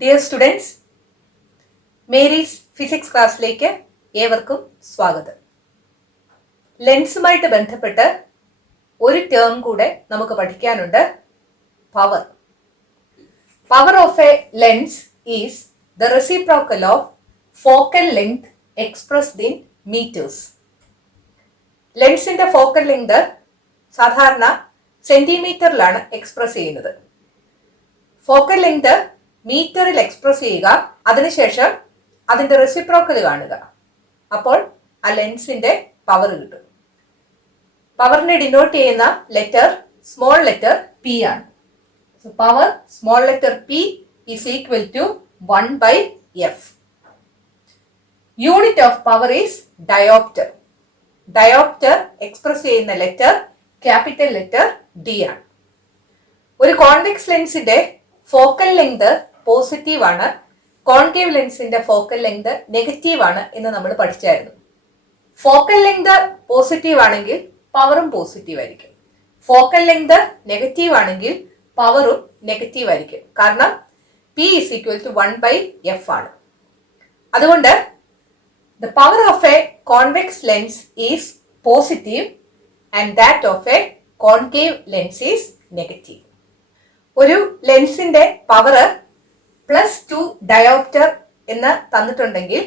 Dear students, Mary's physics ക്ലാസ്സിലേക്ക് ഏവർക്കും സ്വാഗതം. ലെൻസുമായിട്ട് ബന്ധപ്പെട്ട് ഒരു ടേം കൂടെ നമുക്ക് പഠിക്കാനുണ്ട്, power. Power of a lens is the reciprocal of focal length expressed in metres. ലെൻസിന്റെ ഫോക്കൽ ലെങ്ത് സാധാരണ സെന്റിമീറ്ററിലാണ് എക്സ്പ്രസ് ചെയ്യുന്നത്. ഫോക്കൽ ലെങ്ത് മീറ്ററിൽ എക്സ്പ്രസ് ചെയ്യുക, അതിനുശേഷം അതിന്റെ റെസിപ്രോക്കൽ കാണുക. അപ്പോൾ ആ ലെൻസിന്റെ പവർ കിട്ടും. പവറിനെ ഡിനോട്ട് ചെയ്യുന്ന ലെറ്റർ സ്മോൾ ലെറ്റർ പി ആണ്. So power small letter p is equal to 1/f. Unit of power is dioptre. Dioptre express ചെയ്യുന്ന ലെറ്റർ ക്യാപിറ്റൽ ലെറ്റർ ഡി ആണ്. ഒരു കോൺവെക്സ് ലെൻസിന്റെ ഫോക്കൽ ലെങ്ത് പോസിറ്റീവ് ആണ്, കോൺകേവ് ലെൻസിന്റെ ഫോക്കൽ ലെങ്ത് നെഗറ്റീവ് ആണ് എന്ന് നമ്മൾ പഠിച്ചായിരുന്നു. ഫോക്കൽ ലെങ്ത് പോസിറ്റീവ് ആണെങ്കിൽ പവറും പോസിറ്റീവ് ആയിരിക്കും. ഫോക്കൽ ലെങ്ത് നെഗറ്റീവ് ആണെങ്കിൽ പവറും നെഗറ്റീവ് ആയിരിക്കും. കാരണം P is equal to 1/f ആണ്. അതുകൊണ്ട് the power of a convex lens is positive and that of a concave lens is negative. ഒരു ലെൻസിന്റെ പവർ +2 ഡയോപ്റ്റർ എന്ന് തന്നിട്ടുണ്ടെങ്കിൽ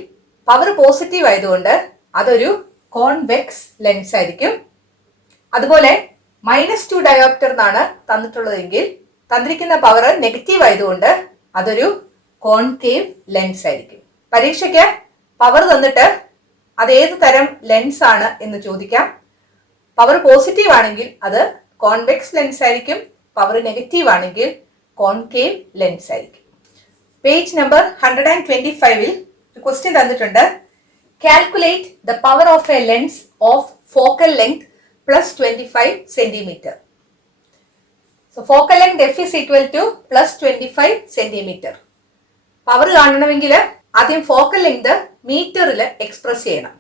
പവർ പോസിറ്റീവ് ആയതുകൊണ്ട് അതൊരു കോൺവെക്സ് ലെൻസ് ആയിരിക്കും. അതുപോലെ -2 ഡയോപ്റ്റർ എന്നാണ് തന്നിട്ടുള്ളതെങ്കിൽ തന്നിരിക്കുന്ന പവർ നെഗറ്റീവ് ആയതുകൊണ്ട് അതൊരു കോൺകേവ് ലെൻസ് ആയിരിക്കും. പരീക്ഷയ്ക്ക് പവർ തന്നിട്ട് അത് ഏത് തരം ലെൻസ് ആണ് എന്ന് ചോദിക്കാം. പവർ പോസിറ്റീവ് ആണെങ്കിൽ അത് കോൺവെക്സ് ലെൻസ് ആയിരിക്കും, പവർ നെഗറ്റീവ് ആണെങ്കിൽ കോൺകേവ് ലെൻസ് ആയിരിക്കും. പേജ് നമ്പർ 125-ൽ ഒരു ക്വസ്റ്റ്യൻ തന്നിട്ടുണ്ട്. Calculate the power of a lens of focal length +25 centimetre. So focal length F is equal to +25 centimetre. Power കാണണമെങ്കിൽ ആദ്യം ഫോക്കൽ ലെങ്ത് മീറ്ററിൽ എക്സ്പ്രസ് ചെയ്യണം.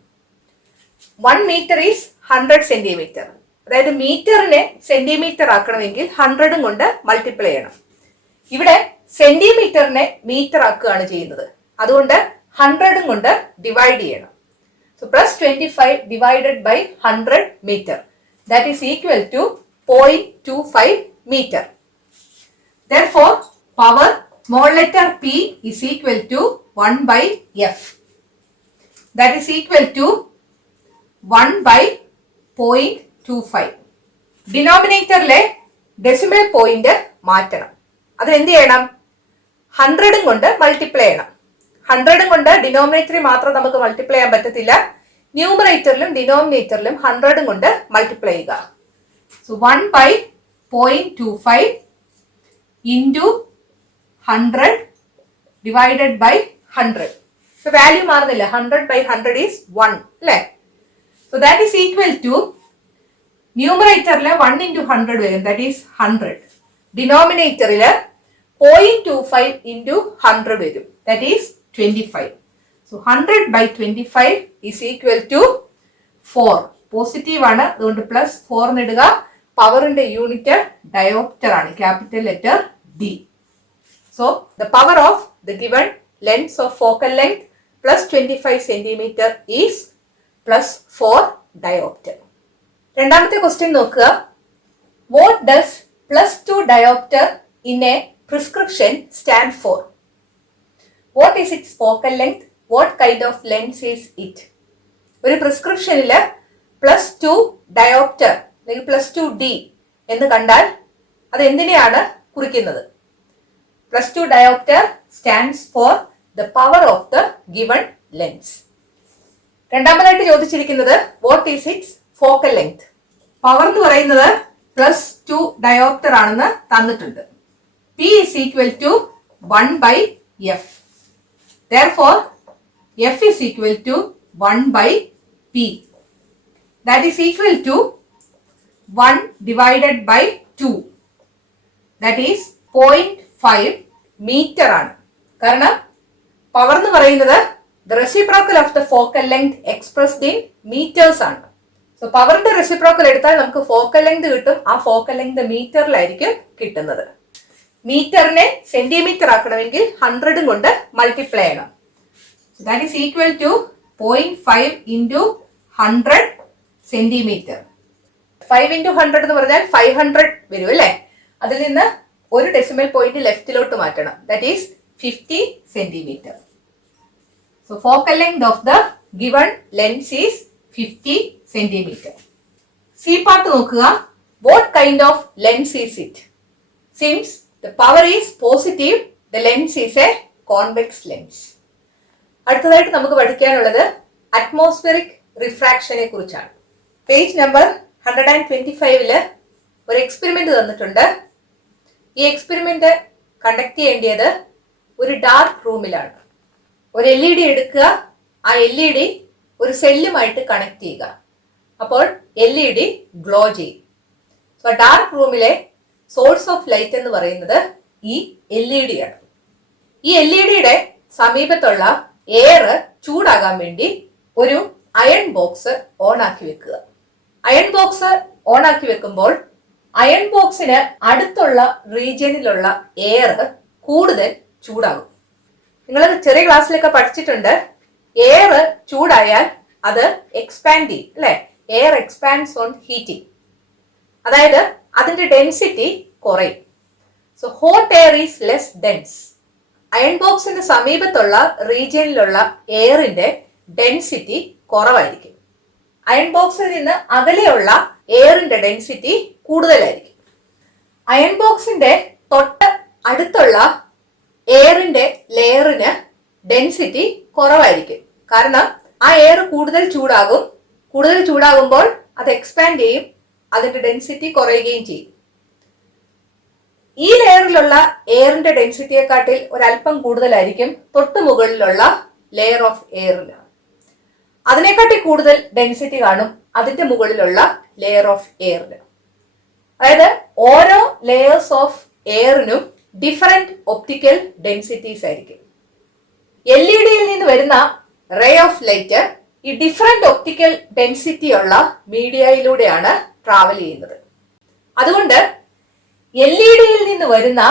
1 metre is 100 centimetre. അതായത് മീറ്ററിനെ centimetre ആക്കണമെങ്കിൽ 100 കൊണ്ട് multiply ചെയ്യണം. ഇവിടെ സെന്റിമീറ്ററിനെ മീറ്റർ ആക്കുകയാണ് ചെയ്യുന്നത്, അതുകൊണ്ട് 100 കൊണ്ട് ഡിവൈഡ് ചെയ്യണം. So +25 divided by 100 metre, that is equal to 0.25 metre. Therefore, power small letter P is equal to 1/f. That is equal to 1/0.25. ഡിനോമിനേറ്ററിലെ ഡെസിമൽ പോയിന്റ് മാറ്റണം. അത് എന്ത് ചെയ്യണം? 100 കൊണ്ട് മൾട്ടിപ്ലൈ ചെയ്യണം. 100 കൊണ്ട് ഡിനോമിനേറ്ററിൽ മാത്രം നമുക്ക് മൾട്ടിപ്ലൈ ചെയ്യാൻ പറ്റത്തില്ല. ന്യൂമറേറ്ററിലും ഡിനോമിനേറ്ററിലും 100 കൊണ്ട് മൾട്ടിപ്ലൈ ചെയ്യുക. So 1/0.25 into 100 divided by 100. So value മാറുന്നില്ല. 100/100 is 1, അല്ലേ? So that is equal to ന്യൂമറേറ്ററിൽ 1 into 100 വരും, that is 100. ഡിനോമിനേറ്ററിൽ 0.25 into 100 വരും, that is 25. So 100/25 is equal to 4. Positive ആണ്, അതുകൊണ്ട് +4 ഇടുക. പവറിന്റെ യൂണിറ്റ് ഡയോപ്റ്റർ ആണ്, capital letter D. So the power of the given lens of focal length +25 centimetre is +4 dioptre. രണ്ടാമത്തെ ക്വസ്റ്റ്യൻ നോക്കുക. What does +2 dioptre in A prescription stand for? What is it's focal length? What kind of lens is it? ഒരു പ്രിസ്ക്രിപ്ഷനിൽ +2 dioptre അല്ലെങ്കിൽ +2D എന്ന് കണ്ടാൽ അത് എന്തിനെയാണ് കുറിക്കുന്നത്? +2 dioptre stands for the power of the given lens. രണ്ടാമതായിട്ട് ചോദിച്ചിരിക്കുന്നത് what is it's focal length. Power എന്ന് പറയുന്നത് +2 ഡയോപ്റ്റർ ആണെന്ന് തന്നിട്ടുണ്ട്. P is equal to 1/f. Therefore, F is equal to 1/p. That is equal to 1 divided by 2. That is 0.5 metre ആണ്. കാരണം power എന്ന് പറയുന്നത് the reciprocal of the focal length expressed in meters ആണ്. So പവറിന്റെ reciprocal എടുത്താൽ നമുക്ക് focal length കിട്ടും. ആ ഫോക്കൽ ലെങ്ത് മീറ്ററിലായിരിക്കും കിട്ടുന്നത്. മീറ്ററിനെ സെന്റിമീറ്റർ ആക്കണമെങ്കിൽ 100 കൊണ്ട് മൾട്ടിപ്ലൈ ചെയ്യണം. That is equal to 0.5 into 100 centimetre. 5 into 100 എന്ന് പറഞ്ഞാൽ 500 വരും അല്ലേ? അതിൽ നിന്ന് ഒരു ഡെസിമൽ പോയിന്റ് ലെഫ്റ്റിലോട്ട് മാറ്റണം. That is 50 centimetre. So focal length of the given lens is 50 centimetre. C part നോക്കുക. What kind of lens is it? Since the power is positive, the lens is a convex lens. അടുത്തതായിട്ട് നമുക്ക് പഠിക്കാനുള്ളത് atmospheric റിഫ്രാക്ഷനെ കുറിച്ചാണ്. Page number 125 ഒരു experiment തന്നിട്ടുണ്ട്. ഈ experiment conduct ചെയ്യേണ്ടത് ഒരു ഡാർക്ക് റൂമിലാണ്. ഒരു LED എടുക്കുക, ആ LED ഒരു സെല്ലുമായിട്ട് കണക്ട് ചെയ്യുക. അപ്പോൾ LED ഗ്ലോ ചെയ്യും. സോ ഡാർക്ക് റൂമിലെ സോഴ്സ് ഓഫ് ലൈറ്റ് എന്ന് പറയുന്നത് ഈ LED ആണ്. ഈ LEDയുടെ സമീപത്തുള്ള എയർ ചൂടാകാൻ വേണ്ടി ഒരു അയൺ ബോക്സ് ഓൺ ആക്കി വെക്കുക. അയൺ ബോക്സ് ഓൺ ആക്കി വെക്കുമ്പോൾ അയൺ ബോക്സിന് അടുത്തുള്ള റീജിയനിലുള്ള എയർ കൂടുതൽ ചൂടാകും. നിങ്ങൾ ചെറിയ ക്ലാസ്സിലൊക്കെ പഠിച്ചിട്ടുണ്ട്, എയർ ചൂടായാൽ അത് എക്സ്പാൻഡ് ചെയ്യും അല്ലെ? എയർ എക്സ്പാൻഡ്സ് ഓൺ ഹീറ്റിംഗ്, അതായത് അതിന്റെ ഡെൻസിറ്റി കുറയും. So hot air is less dense. Iron ബോക്സിന് സമീപത്തുള്ള റീജിയനിലുള്ള എയറിന്റെ ഡെൻസിറ്റി കുറവായിരിക്കും. അയൺ ബോക്സിൽ നിന്ന് അകലെയുള്ള എയറിന്റെ ഡെൻസിറ്റി കൂടുതലായിരിക്കും. അയൺ ബോക്സിന്റെ തൊട്ട് അടുത്തുള്ള എയറിന്റെ ലെയറിന് ഡെൻസിറ്റി കുറവായിരിക്കും. കാരണം ആ എയർ കൂടുതൽ ചൂടാകും. കൂടുതൽ ചൂടാകുമ്പോൾ അത് എക്സ്പാൻഡ് ചെയ്യും, അതിന്റെ ഡെൻസിറ്റി കുറയുകയും ചെയ്യും. ഈ ലെയറിലുള്ള എയറിന്റെ ഡെൻസിറ്റിയെക്കാട്ടിൽ ഒരല്പം കൂടുതലായിരിക്കും തൊട്ട് മുകളിലുള്ള ലെയർ ഓഫ് എയറിന്. അതിനെക്കാട്ടി കൂടുതൽ ഡെൻസിറ്റി കാണും അതിന്റെ മുകളിലുള്ള ലെയർ ഓഫ് എയറിന്. അതായത് ഓരോ ലെയേഴ്സ് ഓഫ് എയറിനും ഡിഫറെന്റ് ഒപ്റ്റിക്കൽ ഡെൻസിറ്റീസ് ആയിരിക്കും. LEDയിൽ നിന്ന് വരുന്ന റേ ഓഫ് ലൈറ്റ് ഈ ഡിഫറെന്റ് ഒപ്റ്റിക്കൽ ഡെൻസിറ്റി ഉള്ള മീഡിയയിലൂടെയാണ് ട്രാവൽ ചെയ്യുന്നത്. അതുകൊണ്ട് LEDയിൽ നിന്ന് വരുന്ന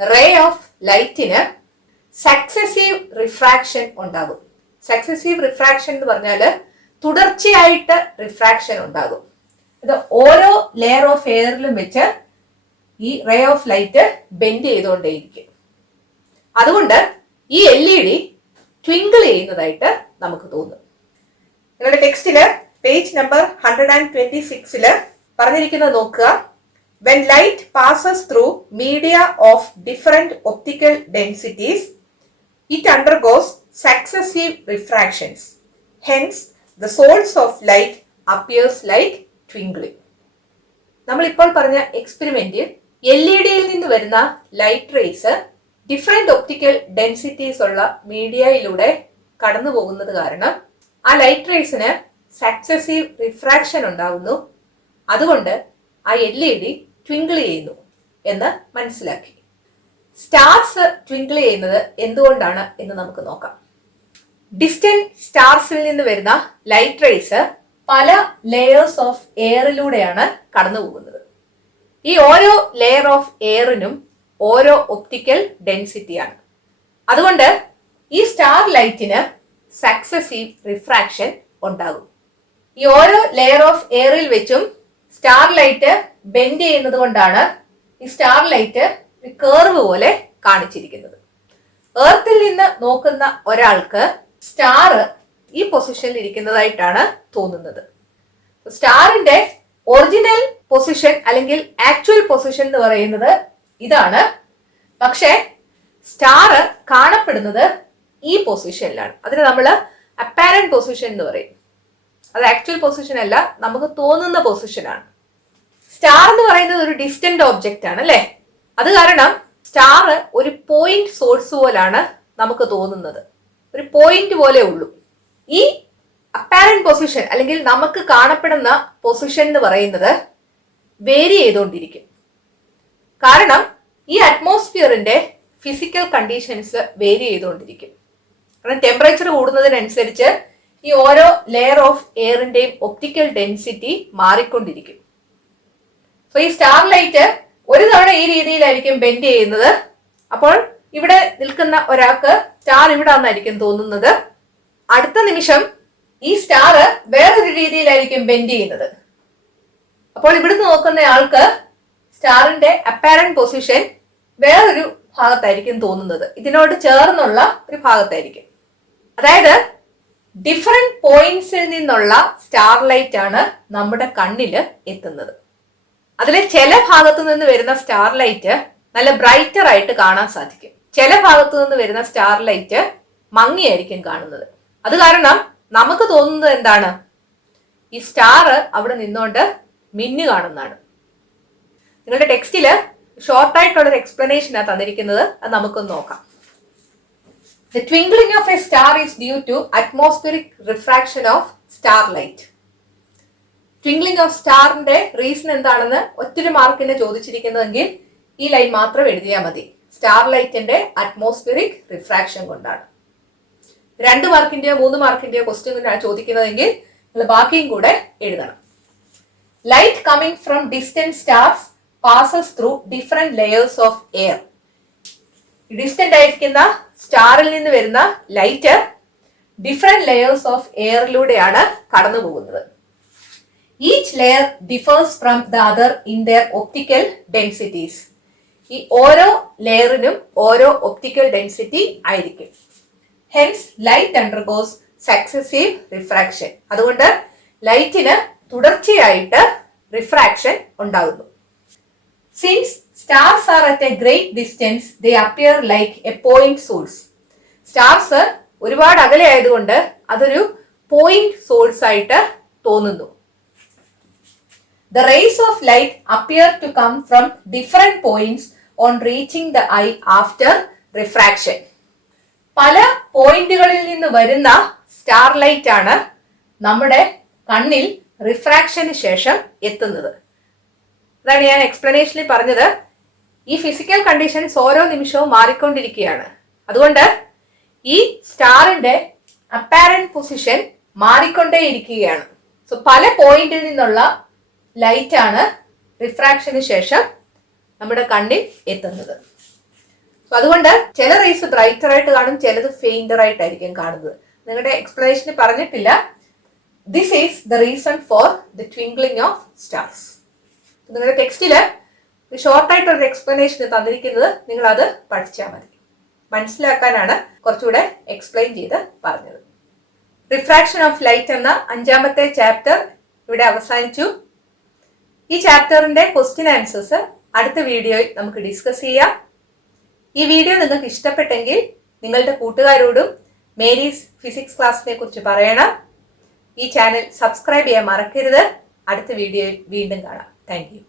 റേ ഓഫ് ലൈറ്റിന് സക്സസീവ് റിഫ്രാക്ഷൻ ഉണ്ടാകും. സക്സസീവ് റിഫ്രാക്ഷൻ എന്ന് പറഞ്ഞാൽ തുടർച്ചയായിട്ട് റിഫ്രാക്ഷൻ ഉണ്ടാകും. ഇത് ഓരോ ലെയർ ഓഫ് എയറിലും വെച്ച് ഈ റേ ഓഫ് ലൈറ്റ് ബെൻഡ് ചെയ്തുകൊണ്ടേയിരിക്കും. അതുകൊണ്ട് ഈ LED ട്വിങ്കിൾ ചെയ്യുന്നതായിട്ട് നമുക്ക് തോന്നും. നിങ്ങളുടെ ടെക്സ്റ്റില് പേജ് നമ്പർ 126 പറഞ്ഞിരിക്കുന്നത് നോക്കുക. When light passes through media of different optical densities, it undergoes successive refractions. Hence, the source of light appears like twinkling. നമ്മളിപ്പോൾ പറഞ്ഞ എക്സ്പെരിമെന്റ് LEDയിൽ നിന്ന് വരുന്ന light rays different optical densities ഉള്ള മീഡിയയിലൂടെ കടന്നു പോകുന്നത് കാരണം ആ ലൈറ്റ് റേസിന് സക്സസീവ് റിഫ്രാക്ഷൻ ഉണ്ടാകുന്നു. അതുകൊണ്ട് ആ LED ട്വിങ്കിൾ ചെയ്യുന്നു എന്ന് മനസ്സിലാക്കി. സ്റ്റാർസ് ട്വിങ്കിൾ ചെയ്യുന്നത് എന്തുകൊണ്ടാണ് എന്ന് നമുക്ക് നോക്കാം. ഡിസ്റ്റന്റ് സ്റ്റാർസിൽ നിന്ന് വരുന്ന ലൈറ്റ് റേസ് പല ലെയേഴ്സ് ഓഫ് എയറിലൂടെയാണ് കടന്നു പോകുന്നത്. ഈ ഓരോ ലെയർ ഓഫ് എയറിനും ഓരോ ഒപ്റ്റിക്കൽ ഡെൻസിറ്റിയാണ്. അതുകൊണ്ട് ഈ സ്റ്റാർ ലൈറ്റിന് സക്സസീവ് റിഫ്രാക്ഷൻ ഉണ്ടാകും. ഈ ഓരോ ലെയർ ഓഫ് എയറിൽ വെച്ചും സ്റ്റാർ ലൈറ്റ് ബെൻഡ് ചെയ്യുന്നത് കൊണ്ടാണ് ഈ സ്റ്റാർ ലൈറ്റ് ഒരു കേർവ് പോലെ കാണിച്ചിരിക്കുന്നത്. എർത്തിൽ നിന്ന് നോക്കുന്ന ഒരാൾക്ക് സ്റ്റാർ ഈ പൊസിഷനിൽ ഇരിക്കുന്നതായിട്ടാണ് തോന്നുന്നത്. സ്റ്റാറിന്റെ ഒറിജിനൽ പൊസിഷൻ അല്ലെങ്കിൽ ആക്ച്വൽ പൊസിഷൻ എന്ന് പറയുന്നത് ഇതാണ്. പക്ഷെ സ്റ്റാർ കാണപ്പെടുന്നത് ഈ പൊസിഷനിലാണ്. അതിന് നമ്മൾ അപ്പാരന്റ് പൊസിഷൻ എന്ന് പറയും. അത് ആക്ച്വൽ പൊസിഷൻ അല്ല, നമുക്ക് തോന്നുന്ന പൊസിഷനാണ്. സ്റ്റാർ എന്ന് പറയുന്നത് ഒരു ഡിസ്റ്റന്റ് ഓബ്ജക്റ്റ് ആണ് അല്ലെ? അത് കാരണം സ്റ്റാർ ഒരു പോയിന്റ് സോഴ്സ് പോലാണ് നമുക്ക് തോന്നുന്നത്. ഒരു പോയിന്റ് പോലെ ഉള്ളൂ. ഈ അപ്പാരന്റ് പൊസിഷൻ അല്ലെങ്കിൽ നമുക്ക് കാണപ്പെടുന്ന പൊസിഷൻ എന്ന് പറയുന്നത് വേരി ചെയ്തുകൊണ്ടിരിക്കും. കാരണം ഈ അറ്റ്മോസ്ഫിയറിന്റെ ഫിസിക്കൽ കണ്ടീഷൻസ് വേരി ചെയ്തുകൊണ്ടിരിക്കും. കാരണം ടെമ്പറേച്ചർ കൂടുന്നതിനനുസരിച്ച് ഈ ഓരോ ലെയർ ഓഫ് എയറിന്റെയും ഒപ്റ്റിക്കൽ ഡെൻസിറ്റി മാറിക്കൊണ്ടിരിക്കും. സോ ഈ സ്റ്റാർ ലൈറ്റ് ഒരു തവണ ഈ രീതിയിലായിരിക്കും ബെൻഡ് ചെയ്യുന്നത്. അപ്പോൾ ഇവിടെ നിൽക്കുന്ന ഒരാൾക്ക് സ്റ്റാർ ഇവിടെ ആണെന്നായിരിക്കും തോന്നുന്നത്. അടുത്ത നിമിഷം ഈ സ്റ്റാർ വേറൊരു രീതിയിലായിരിക്കും ബെൻഡ് ചെയ്യുന്നത്. അപ്പോൾ ഇവിടുന്ന് നോക്കുന്ന ആൾക്ക് സ്റ്റാറിന്റെ അപ്പാരന്റ് പൊസിഷൻ വേറൊരു ഭാഗത്തായിരിക്കും തോന്നുന്നത്. ഇതിനോട് ചേർന്നുള്ള ഒരു ഭാഗത്തായിരിക്കും. അതായത് ഡിഫറെന്റ് പോയിന്റ്സിൽ നിന്നുള്ള സ്റ്റാർലൈറ്റ് ആണ് നമ്മുടെ കണ്ണില് എത്തുന്നത്. അതിലെ ചില ഭാഗത്തു നിന്ന് വരുന്ന സ്റ്റാർലൈറ്റ് നല്ല ബ്രൈറ്റർ ആയിട്ട് കാണാൻ സാധിക്കും. ചില ഭാഗത്തു നിന്ന് വരുന്ന സ്റ്റാർലൈറ്റ് മങ്ങിയായിരിക്കും കാണുന്നത്. അത് കാരണം നമുക്ക് തോന്നുന്നത് എന്താണ്? ഈ സ്റ്റാർ അവിടെ നിന്നോണ്ട് മിന്നു കാണുന്നതാണ്. നിങ്ങളുടെ ടെക്സ്റ്റില് ഷോർട്ടായിട്ടുള്ള ഒരു എക്സ്പ്ലനേഷനാണ് തന്നിരിക്കുന്നത്. അത് നമുക്കൊന്ന് നോക്കാം. The twinkling of a star is due to atmospheric refraction of starlight. Twinkling of സ്റ്റാറിന്റെ റീസൺ എന്താണെന്ന് ഒറ്റൊരു മാർക്കിന് ചോദിച്ചിരിക്കുന്നതെങ്കിൽ ഈ ലൈൻ മാത്രം എഴുതിയാൽ മതി. സ്റ്റാർലൈറ്റിന്റെ അറ്റ്മോസ്ഫിയറിക് റിഫ്രാക്ഷൻ കൊണ്ടാണ്. 2 മാർക്കിന്റെയോ 3 മാർക്കിന്റെയോ ക്വസ്റ്റ്യൻ ചോദിക്കുന്നതെങ്കിൽ നിങ്ങൾ ബാക്കിയും കൂടെ എഴുതണം. Light coming from distant stars passes through different layers of air. Distant ആയിരിക്കുന്ന സ്റ്റാറിൽ നിന്ന് വരുന്ന ലൈറ്റ് ഡിഫറെന്റ് ലെയേഴ്സ് ഓഫ് എയറിലൂടെയാണ് കടന്നു പോകുന്നത്. Each layer differs from the other in there optical densities. ഈ ഓരോ ലെയറിനും ഓരോ ഒപ്റ്റിക്കൽ ഡെൻസിറ്റി ആയിരിക്കും. Hence light undergoes successive refraction. അതുകൊണ്ട് ലൈറ്റിന് തുടർച്ചയായിട്ട് റിഫ്രാക്ഷൻ ഉണ്ടാകുന്നു. Since stars R at A great distance they appear like A point source. Stars ഒരുപാട് അകലെ ആയതുകൊണ്ട് അതൊരു പോയിന്റ് സോഴ്സ് ആയിട്ട് തോന്നുന്നു. The rays of light appear to come from different points on reaching the eye after refraction. പല പോയിന്റുകളിൽ നിന്ന് വരുന്ന സ്റ്റാർലൈറ്റ് ആണ് നമ്മുടെ കണ്ണിൽ റിഫ്രാക്ഷന് ശേഷം എത്തുന്നത്. അതാണ് ഞാൻ എക്സ്പ്ലനേഷനിൽ പറഞ്ഞത്. ഈ ഫിസിക്കൽ കണ്ടീഷൻസ് ഓരോ നിമിഷവും മാറിക്കൊണ്ടിരിക്കുകയാണ്. അതുകൊണ്ട് ഈ സ്റ്റാറിന്റെ അപ്പാരന്റ് പൊസിഷൻ മാറിക്കൊണ്ടേയിരിക്കുകയാണ്. സോ പല പോയിന്റിൽ നിന്നുള്ള ലൈറ്റ് ആണ് റിഫ്രാക്ഷന് ശേഷം നമ്മുടെ കണ്ണിൽ എത്തുന്നത്. അതുകൊണ്ട് ചില റേസ് ബ്രൈറ്റർ ആയിട്ട് കാണും, ചിലത് ഫെയിൻഡർ ആയിട്ടായിരിക്കും കാണുന്നത്. നിങ്ങളുടെ എക്സ്പ്ലനേഷന് പറഞ്ഞിട്ടില്ല. This is the reason for the twinkling of stars. നിങ്ങളുടെ ടെക്സ്റ്റില് ഷോർട്ടായിട്ടൊരു എക്സ്പ്ലനേഷൻ തന്നിരിക്കുന്നത്, നിങ്ങൾ അത് പഠിച്ചാൽ മതി. മനസ്സിലാക്കാനാണ് കുറച്ചുകൂടെ എക്സ്പ്ലെയിൻ ചെയ്ത് പറഞ്ഞത്. റിഫ്രാക്ഷൻ ഓഫ് ലൈറ്റ് എന്ന 5ാമത്തെ ചാപ്റ്റർ ഇവിടെ അവസാനിച്ചു. ഈ ചാപ്റ്ററിന്റെ ക്വസ്റ്റ്യൻ ആൻസേഴ്സ് അടുത്ത വീഡിയോയിൽ നമുക്ക് ഡിസ്കസ് ചെയ്യാം. ഈ വീഡിയോ നിങ്ങൾക്ക് ഇഷ്ടപ്പെട്ടെങ്കിൽ നിങ്ങളുടെ കൂട്ടുകാരോടും മേരീസ് ഫിസിക്സ് ക്ലാസ്സിനെ കുറിച്ച് പറയണം. ഈ ചാനൽ സബ്സ്ക്രൈബ് ചെയ്യാൻ മറക്കരുത്. അടുത്ത വീഡിയോയിൽ വീണ്ടും കാണാം. Thank you.